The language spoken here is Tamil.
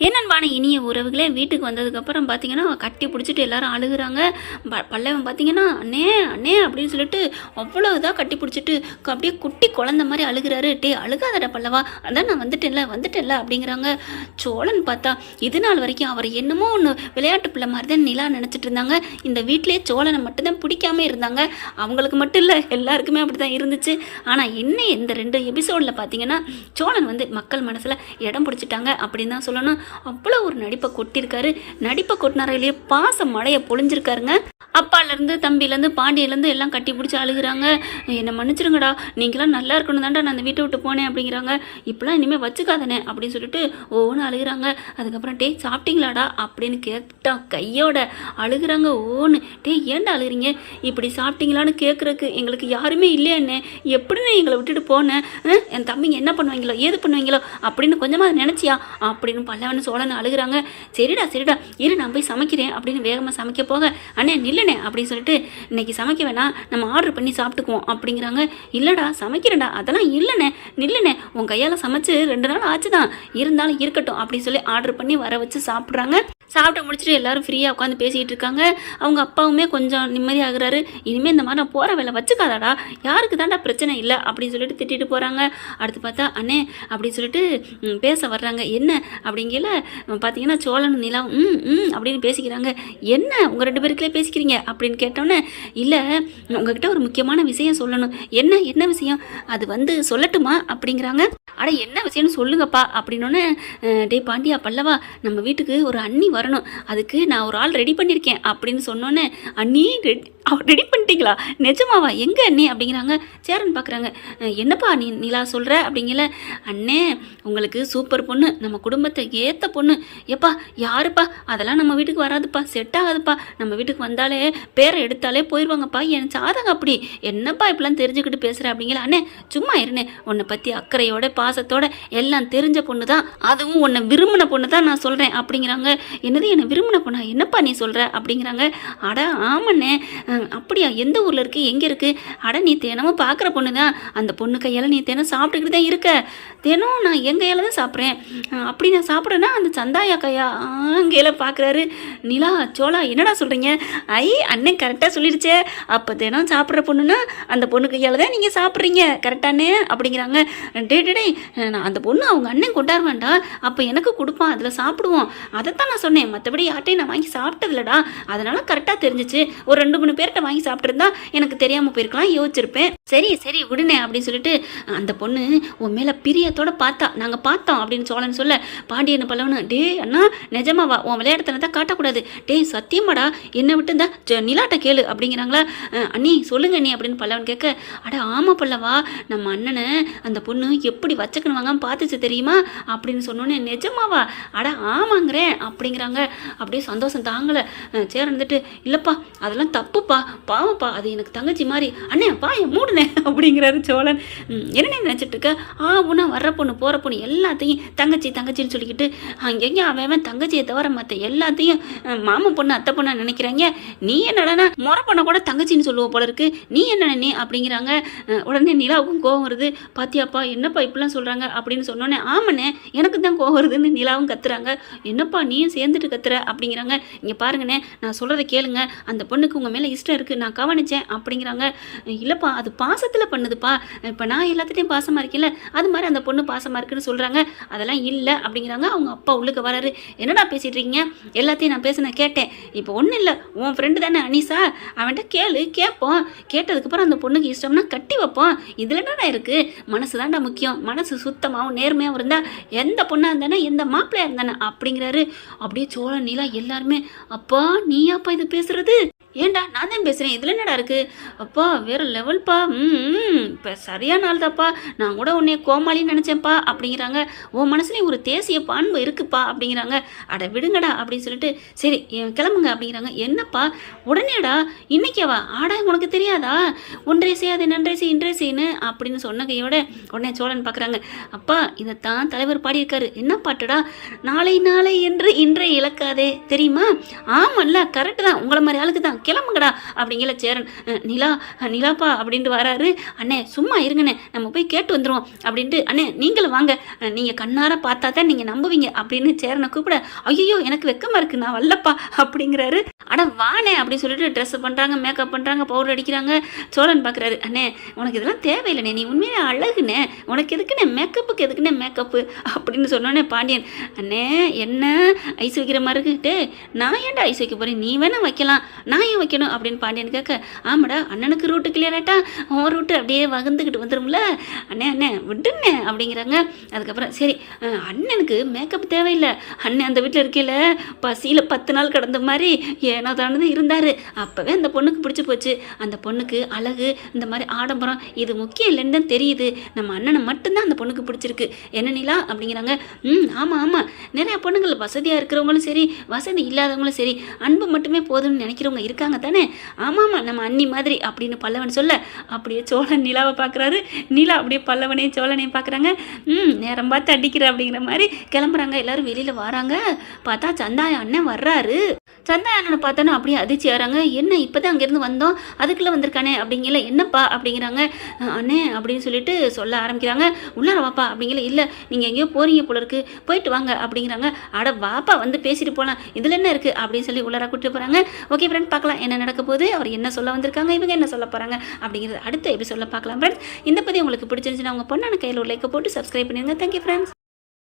என்னன்பான இனிய உறவுகளே? வீட்டுக்கு வந்ததுக்கப்புறம் பார்த்தீங்கன்னா கட்டி பிடிச்சிட்டு எல்லாரும் அழுகுறாங்க. ப- பல்லவன் பார்த்தீங்கன்னா அண்ணே அண்ணே அப்படின்னு சொல்லிட்டு அவ்வளோ இதாக கட்டி பிடிச்சிட்டு அப்படியே குட்டி குழந்த மாதிரி அழுகுறாரு. டே அழுகாதட பல்லவா. அதான் நான் வந்துட்டேன்ல வந்துட்டேன்ல அப்படிங்கிறாங்க. சோழன் பார்த்தா இது நாள் வரைக்கும் அவர் என்னமோ ஒன்று விளையாட்டு பிள்ளை மாதிரி தான் நிலா நினச்சிட்டு இருந்தாங்க. இந்த வீட்டிலேயே சோழனை மட்டும்தான் பிடிக்காம இருந்தாங்க. அவங்களுக்கு மட்டும் இல்லை எல்லாருக்குமே அப்படி தான் இருந்துச்சு. ஆனால் என்ன இந்த ரெண்டு எபிசோடில் பார்த்தீங்கன்னா சோழன் வந்து மக்கள் மனசில் இடம் பிடிச்சிட்டாங்க அப்படின்னு தான் சொல்லணும். அவ்வளோ ஒரு நடிப்பை கொட்டியிருக்காரு. நடிப்பை கொட்டினாரோ பாச மழையை பொழிஞ்சிருக்காருங்க. அப்பாலேருந்து தம்பிலேருந்து பாண்டியிலேருந்து எல்லாம் கட்டி பிடிச்சி அழுகுறாங்க. என்னை மன்னிச்சிருங்கடா நீங்களாம் நல்லா இருக்கணும் தான்டா நான் அந்த வீட்டை விட்டு போனேன் அப்படிங்கிறாங்க. இப்பெல்லாம் இனிமேல் வச்சுக்காதனே அப்படின்னு சொல்லிட்டு ஓன்னு அழுகுறாங்க. அதுக்கப்புறம் டேய் சாப்பிட்டீங்களாடா? அப்படின்னு கேட்டான் கையோட அழுகுறாங்க ஓன்னு. டேய் ஏன்டா அழுகுறீங்க? இப்படி சாப்பிட்டீங்களான்னு கேட்குறக்கு எங்களுக்கு யாருமே இல்லையாண்ணே. எப்படின்னு எங்களை விட்டுட்டு போனேன் என் தம்பிங்க என்ன பண்ணுவாங்களோ ஏது பண்ணுவாங்களோ அப்படின்னு கொஞ்சமாக நினச்சியா? அப்படின்னு பல்லவன் சோழன் அழுகுறாங்க. சரிடா சரிடா இரு நான் போய் சமைக்கிறேன் அப்படின்னு வேகமாக சமைக்க போக அண்ணே நில்லுண்ணே அப்படின்னு சொல்லிட்டு இன்னைக்கு சமைக்க வேணாம் நம்ம ஆர்டர் பண்ணி சாப்பிட்டுக்குவோம் அப்படிங்கிறாங்க. இல்லைடா சமைக்கிறேன்டா அதெல்லாம் இல்லைண்ணே நில்லுண்ணே உன் கையால் சமைச்சு ரெண்டு நாள் ஆச்சு தான் இருந்தாலும் இருக்கட்டும் அப்படின்னு சொல்லி ஆர்டர் பண்ணி வர வச்சு சாப்பிட்றாங்க. சாப்பிட்டு முடிச்சுட்டு எல்லாரும் ஃப்ரீயாக உட்காந்து பேசிகிட்டு இருக்காங்க. அவங்க அப்பாவுமே கொஞ்சம் நிம்மதியாகிறாரு. இனிமேல் இந்த மாதிரி நான் போகிற வேலை வச்சுக்காதாடா. யாருக்கு தான்டா பிரச்சனை இல்லை அப்படின்னு சொல்லிட்டு திட்டிட்டு போகிறாங்க அடுத்து பார்த்தா அண்ணே அப்படின்னு சொல்லிட்டு பேச வர்றாங்க. என்ன? அப்படிங்கல பார்த்தீங்கன்னா சோழன் நிலா ம் ம் அப்படின்னு பேசிக்கிறாங்க. என்ன? உங்கள் ரெண்டு பேருக்குள்ளே பேசிக்கிறீங்க? அப்படின்னு கேட்டோன்னே இல்லை உங்ககிட்ட ஒரு முக்கியமான விஷயம் சொல்லணும். என்ன? என்ன விஷயம்? அது வந்து சொல்லட்டுமா? அப்படிங்கிறாங்க. அட என்ன விஷயம்னு சொல்லுங்கப்பா அப்படின்னோடனே டே பாண்டியா பல்லவா நம்ம வீட்டுக்கு ஒரு அண்ணி வரணும். அதுக்கு நான் ஒரு ஆள் ரெடி பண்ணியிருக்கேன் அப்படின்னு சொன்னோன்னே அண்ணி ரெட் ரெடி பண்ணிட்டீங்களா? நிஜமாவா? எங்கே அண்ணே? அப்படிங்கிறாங்க. சேரன் பார்க்குறாங்க என்னப்பா நீ நிலா சொல்கிற அப்படிங்கல. அண்ணே உங்களுக்கு சூப்பர் பொண்ணு. நம்ம குடும்பத்தை ஏற்ற பொண்ணு. எப்பா யாருப்பா? அதெல்லாம் நம்ம வீட்டுக்கு வராதுப்பா. செட் ஆகாதுப்பா. நம்ம வீட்டுக்கு வந்தாலே பேரை எடுத்தாலே போயிடுவாங்கப்பா என் சாதகம் அப்படி. என்னப்பா இப்படிலாம் தெரிஞ்சுக்கிட்டு பேசுகிற அப்படிங்களா அண்ணே சும்மா இருண்ணே. உன்னை பற்றி அக்கறையோட பாசத்தோட எல்லாம் தெரிஞ்ச பொண்ணு தான் அதுவும் உன்னை விரும்பின பொண்ணு தான் நான் சொல்கிறேன் அப்படிங்கிறாங்க. என்னது என்னை விரும்பின பொண்ணா? என்னப்பா நீ சொல்கிற அப்படிங்கிறாங்க. அட ஆமாண்ணே. அப்படியா? எந்த ஊரில் இருக்குது எங்கே இருக்குது அட நீ தினமும் பார்க்குற பொண்ணு தான். அந்த பொண்ணு கையால் நீ தினம் சாப்பிட்டுக்கிட்டு தான் இருக்க. தினம் நான் என் கையால் தான் சாப்பிட்றேன். அப்படி நான் சாப்பிட்றேன்னா அந்த சந்தாயா கையா? அங்கேயில பார்க்குறாரு நிலா சோழா என்னடா சொல்கிறீங்க ஐ அண்ணன் கரெக்டாக சொல்லிடுச்சே. அப்போ தினம் சாப்பிட்ற பொண்ணுன்னா அந்த பொண்ணு கையால் தான் நீங்கள் சாப்பிட்றீங்க. கரெக்டானே அப்படிங்கிறாங்க. டே டே நான் அந்த பொண்ணு அவங்க அண்ணன் கொண்டாடுவான்டா. அப்போ எனக்கு கொடுப்பான். அதில் சாப்பிடுவோம். அதைத்தான் நான் சொன்னேன். மற்றபடி யார்ட்டையும் நான் வாங்கி சாப்பிட்டதில்லடா. அதனால் கரெக்டாக தெரிஞ்சிச்சு. ஒரு ரெண்டு மூணு பேர் கேரட்டை வாங்கி சாப்பிட்ருந்தா எனக்கு தெரியாமல் போயிருக்கலாம் யோசிச்சிருப்பேன். சரி சரி விடுனே அப்படின்னு சொல்லிட்டு அந்த பொண்ணு உன் மேலே பிரியத்தோட பார்த்தா நாங்கள் பார்த்தோம் அப்படின்னு சோழன் சொல்ல பாண்டியன் பல்லவனு? டே அண்ணா நிஜமாவா உன் விளையாடுத்தனை தான் காட்டக்கூடாது. டேய் சத்தியமாடா என்னை விட்டு இந்த நிலாட்ட கேளு அப்படிங்கிறாங்களா? அண்ணி சொல்லுங்க அண்ணி அப்படின்னு பல்லவன் கேட்க அட ஆமா பல்லவா நம்ம அண்ணனை அந்த பொண்ணு எப்படி வச்சக்கணும் வாங்காம பார்த்துச்சு தெரியுமா? அப்படின்னு சொன்னோன்னே நிஜமாவா? அட ஆமாங்கிறேன் அப்படிங்கிறாங்க. அப்படியே சந்தோஷம் தாங்கலை. சேர் இருந்துட்டு இல்லைப்பா அதெல்லாம் தப்புப்பா பாவப்பா அது எனக்கு தங்கச்சி மாதிரி அண்ணே பா என் மூடுனே அப்படிங்கிறாரு சோழன். என்னென்ன நினச்சிட்டு இருக்க? ஆ உனா வர்ற பொண்ணு போகிற பொண்ணு எல்லாத்தையும் தங்கச்சி தங்கச்சின்னு சொல்லிக்கிட்டு அங்கெங்கே அவன் அவன் தங்கச்சியை தவிர மற்ற எல்லாத்தையும் மாமன் பொண்ணு அத்தை பொண்ணு நினைக்கிறாங்க. நீ என்னடனா முறை பொண்ணை கூட தங்கச்சின்னு சொல்லுவோம் போல இருக்கு. நீ என்ன நீ அப்படிங்கிறாங்க. உடனே நிலாவுக்கும் கோவம் வருது. பாத்தியாப்பா என்னப்பா இப்படிலாம் சொல்கிறாங்க அப்படின்னு சொன்னோன்னே ஆமாண்ணே எனக்கு தான் கோவம் வருதுன்னு நிலாவும் கத்துறாங்க. என்னப்பா நீயும் சேர்ந்துட்டு கத்துற? அப்படிங்கிறாங்க. இங்கே பாருங்கண்ணே நான் சொல்கிறத கேளுங்க. அந்த பொண்ணுக்கு உங்கள் மேலே இஷ்டம் இருக்குது நான் கவனித்தேன் அப்படிங்கிறாங்க. இல்லைப்பா அது பாசத்தில் பண்ணுதுப்பா. இப்போ நான் எல்லாத்துட்டையும் பாசமாக இருக்கேன்ல அது மாதிரி அந்த பொண்ணு பாசமாக இருக்குன்னு சொல்கிறாங்க அதெல்லாம் இல்லை அப்படிங்கிறாங்க. அவங்க அப்பா உள்ளுக்கு வராரு. என்னடா பேசிகிட்டு இருக்கீங்க? எல்லாத்தையும் நான் பேசின கேட்டேன். இப்போ ஒன்றும் இல்லை உன் ஃப்ரெண்டு தானே அனிசா அவன்கிட்ட கேளு கேட்போம். கேட்டதுக்கப்புறம் அந்த பொண்ணுக்கு இஷ்டம்னா கட்டி வைப்போம். இதில் என்னடா இருக்குது மனசு தான்டா முக்கியம். மனசு சுத்தமாகவும் நேர்மையாகவும் இருந்தால் எந்த பொண்ணாக இருந்தானே எந்த மாப்பிள்ளையாக இருந்தானே அப்படிங்கிறாரு. அப்படியே சோழ நீலா எல்லாருமே அப்பா நீயாப்பா இது பேசுறது? ஏன்டா நான் தான் பேசுகிறேன் இதில் என்னடா இருக்குது அப்பா வேறு லெவல்ப்பா ம் இப்போ சரியான ஆள் தாப்பா நான் கூட உன்னைய கோமாளின்னு நினச்சேன்ப்பா அப்படிங்கிறாங்க. உன் மனசுலேயும் ஒரு தேசிய பான்பு இருக்குப்பா அப்படிங்கிறாங்க. அட விடுங்கடா அப்படின்னு சொல்லிட்டு சரி கிளம்புங்க அப்படிங்கிறாங்க. என்னப்பா? உடனேடா இன்னைக்கேவா ஆடா உனக்கு தெரியாதா? ஒன்றே செய்யாது நன்றே செய் இன்றே செய்யுன்னு அப்படின்னு சொன்ன கையோட உடனே சோழன் பார்க்குறாங்க அப்பா இதைத்தான் தலைவர் பாடியிருக்காரு. என்ன பாட்டுடா? நாளை நாளை என்று இன்றை இழக்காதே. தெரியுமா? ஆமல்ல கரெக்டு தான். உங்களை மாதிரி ஆளுக்கு தான். கிளம்புங்கடா அப்படிங்கிற சேரன். நிலா நிலாப்பா அப்படின்ட்டு வராரு. அண்ணே சும்மா இருங்கண்ணே நம்ம போய் கேட்டு வந்துடுவோம் அப்படின்ட்டு அண்ணே நீங்களும் வாங்க. நீங்கள் கண்ணார பார்த்தா தான் நீங்கள் நம்புவீங்க அப்படின்னு சேரனை கூப்பிட ஐயோ எனக்கு வெக்கமாக இருக்கு நான் வல்லப்பா அப்படிங்கிறாரு. அட வானே அப்படின்னு சொல்லிட்டு ட்ரெஸ் பண்ணுறாங்க மேக்கப் பண்ணுறாங்க பவுடர் அடிக்கிறாங்க. சோழன் பார்க்குறாரு அண்ணே உனக்கு இதெல்லாம் தேவையில்லைண்ணே நீ உண்மையிலே அழகுண்ணே. உனக்கு எதுக்குண்ணே மேக்கப்புக்கு எதுக்குண்ணே மேக்கப்பு அப்படின்னு சொன்னோன்னே பாண்டியன் அண்ணே என்ன ஐஸ் வைக்கிற மாதிரி இருக்குக்கிட்டே நான் ஏன்டா ஐஸ் வைக்க போகிறேன் நீ வேணா வைக்கலாம். நான் ஏன் வைக்கணும்? அப்படின்னு பாண்டியன் கேட்க ஆமாடா அண்ணனுக்கு ரூட்டு கிளியர் ஆட்டா உன் ரூட்டு அப்படியே வகுந்துக்கிட்டு வந்துடும்ல அண்ணே அண்ணே விடுண்ணே அப்படிங்கிறாங்க. அதுக்கப்புறம் சரி அண்ணனுக்கு மேக்கப் தேவையில்லை. அண்ணன் அந்த வீட்டில் இருக்கையில் பசியில் பத்து நாள் கடந்த மாதிரி ஏ தானது இருந்தார். அப்போவே அந்த பொண்ணுக்கு பிடிச்சி போச்சு. அந்த பொண்ணுக்கு அழகு இந்த மாதிரி ஆடம்பரம் இது முக்கியம் இல்லைன்னு தான் தெரியுது. நம்ம அண்ணனை மட்டும்தான் அந்த பொண்ணுக்கு பிடிச்சிருக்கு. என்ன நிலா அப்படிங்கிறாங்க. ம் ஆமாம் ஆமாம் நிறைய பொண்ணுங்கள் வசதியாக இருக்கிறவங்களும் சரி வசதி இல்லாதவங்களும் சரி அன்பு மட்டுமே போதும்னு நினைக்கிறவங்க இருக்காங்க தானே? ஆமாம் ஆமாம் நம்ம அண்ணி மாதிரி அப்படின்னு பல்லவன் சொல்ல அப்படியே சோழன் நிலாவை பார்க்குறாரு நிலா அப்படியே பல்லவனையும் சோழனையும் பார்க்குறாங்க ம் நேரம் பார்த்து அடிக்கிற அப்படிங்கிற மாதிரி கிளம்புறாங்க. எல்லாரும் வெளியில் வராங்க. பார்த்தா சந்தாய அண்ணன் வர்றாரு. சந்தானனை பார்த்தோன்னா அப்படியே அதிர்ச்சி ஆகிறாங்க என்ன இப்போ தான் அங்கேருந்து வந்தோம்? அதுக்குள்ளே வந்திருக்கானே? அப்படிங்கல. என்னப்பா? அப்படிங்கிறாங்க. அண்ணே அப்படின்னு சொல்லிட்டு சொல்ல ஆரம்பிக்கிறாங்க. உள்ளார வாப்பா அப்படிங்கல. இல்லை நீங்கள் எங்கேயோ போகிறீங்க போல இருக்கு. போயிட்டு வாங்க அப்படிங்கிறாங்க. அட வாப்பா வந்து பேசிட்டு போகலாம் இதில் என்ன இருக்குது அப்படின்னு சொல்லி உள்ளார கூப்பிட்டு போகிறாங்க ஓகே ஃப்ரெண்ட் பார்க்கலாம். என்ன நடக்க போகுது? அவர் என்ன சொல்ல வந்திருக்காங்க? இவங்க என்ன சொல்ல போகிறாங்க அப்படிங்கிறது அடுத்த எப்படி சொல்ல பார்க்கலாம் ஃப்ரெண்ட்ஸ் இந்த பற்றி உங்களுக்கு பிடிச்சிருந்துச்சுன்னா உங்கள் பொண்ணான கையில் ஒரு லைக்கை போட்டு சப்ஸ்கிரைப் பண்ணிடுங்க. Thank you friends